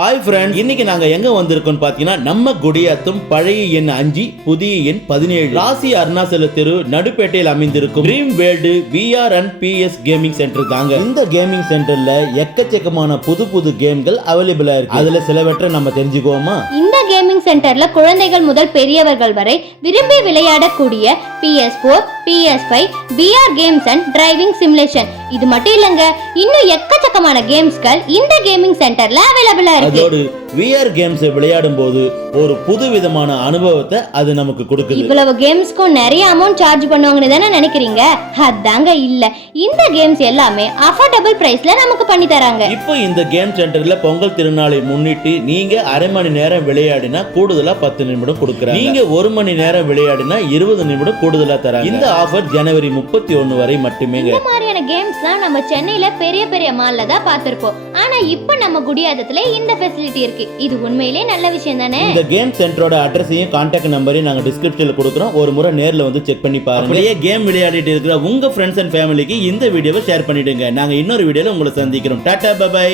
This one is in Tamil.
ஹாய் ஃப்ரெண்ட், இன்னைக்கு நாங்க எங்க வந்திருக்கோம் பாத்தீங்கன்னா நம்ம குடியாத்தம் பழைய எண் 5 புதிய எண் 17 ராசி அருணாச்சல தெரு நடுப்பேட்டையில் அமைந்திருக்கும் dream world VR and PS gaming centre தாங்க. இந்த கேமிங் சென்டர்ல எக்கச்சக்கமான புது புது கேம்கள் அவைலபிளா இருக்கு. அதுல சிலவற்றை நம்ம தெரிஞ்சுக்குவோமா? இந்த கேமிங் சென்டர்ல குழந்தைகள் முதல் பெரியவர்கள் வரை விரும்பி விளையாடக்கூடிய PS4, PS5, VR games and driving simulation. இது மட்டும் இல்லங்க, இன்னும் எக்கச்சக்கமான கேம்ஸ்கள் இந்த கேமிங் சென்டர்ல அவைலபிளா இருக்கு. அதோடு VR கேம்ஸ் விளையாடும் போது ஒரு புது விதமான அனுபவத்தை அது நமக்கு கொடுக்குது. இவ்வளவு கேம்ஸ்க்கும் நிறைய அமௌண்ட் சார்ஜ் பண்ணுவாங்கன்னு தானே நினைக்கிறீங்க? அதாங்க இல்ல, இந்த கேம்ஸ் எல்லாமே அஃபோர்டபிள் பிரைஸ்ல நமக்கு பண்ணி தராங்க. இப்போ இந்த கேம் சென்டர்ல பொங்கல் திருநாளை முன்னிட்டு நீங்க அரை மணி நேரம் விளையாடினா கூடுதலா 10 நிமிடம் கொடுக்குறாங்க. நீங்க 1 மணி நேரம் விளையாடினா 20 நிமிடம் கூடுதலா தராங்க. இந்த ஆஃபர் ஜனவரி 31 வரை மட்டுமே. இந்த மாதிரியான கேம்ஸ்லாம் நம்ம சென்னையில பெரிய பெரிய மால்ல தான் பார்த்திருப்போம். ஆனா இப்போ நம்ம குடியாத்தத்துல இந்த ஃபெசிலிட்டி இருக்கு. இது உண்மையிலேயே நல்ல விஷயம் தானே? இந்த கேம் சென்டரோட அட்ரஸையும் கான்டாக்ட் நம்பரையும் நாங்க டிஸ்கிரிப்ஷன்ல கொடுக்குறோம். ஒரு முறை நேர்ல வந்து செக் பண்ணி பாருங்க. அப்படியே கேம் விளையாடிட்டு இருக்கிற உங்க ஃப்ரெண்ட்ஸ் அண்ட் ஃபேமிலிக்கு இந்த வீடியோவை ஷேர் பண்ணிடுங்க. நாங்க இன்னொரு வீடியோல உங்களை சந்திக்கிறோம். Tata bye by.